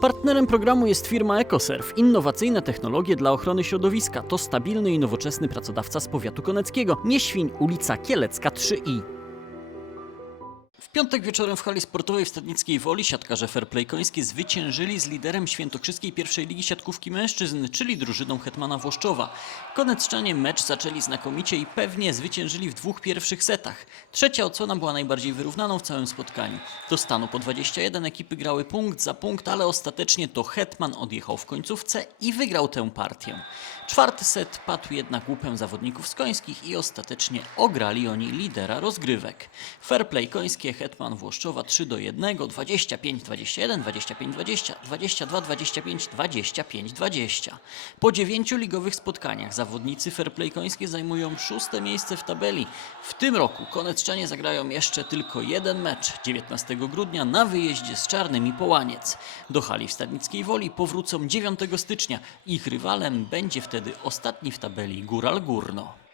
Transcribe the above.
Partnerem programu jest firma EcoServe, innowacyjne technologie dla ochrony środowiska. To stabilny i nowoczesny pracodawca z powiatu koneckiego. Nieświń, ulica Kielecka 3i. W piątek wieczorem w hali sportowej w Stadnickiej Woli siatkarze Fairplay Końskie zwyciężyli z liderem świętokrzyskiej pierwszej ligi siatkówki mężczyzn, czyli drużyną Hetmana Włoszczowa. Konecczanie mecz zaczęli znakomicie i pewnie zwyciężyli w dwóch pierwszych setach. Trzecia odsłona była najbardziej wyrównaną w całym spotkaniu. Do stanu po 21 ekipy grały punkt za punkt, ale ostatecznie to Hetman odjechał w końcówce i wygrał tę partię. Czwarty set padł jednak łupem zawodników z końskich i ostatecznie ograli oni lidera rozgrywek. Fairplay końskie Hetman Włoszczowa 3 do 1, 25-21, 25-20, 22-25, 25-20. Po dziewięciu ligowych spotkaniach zawodnicy Fairplay końskie zajmują szóste miejsce w tabeli. W tym roku konecczanie zagrają jeszcze tylko jeden mecz 19 grudnia na wyjeździe z Czarnymi Połaniec. Do hali w Stadnickiej Woli powrócą 9 stycznia. Ich rywalem będzie wtedy ostatni w tabeli Góral Górno.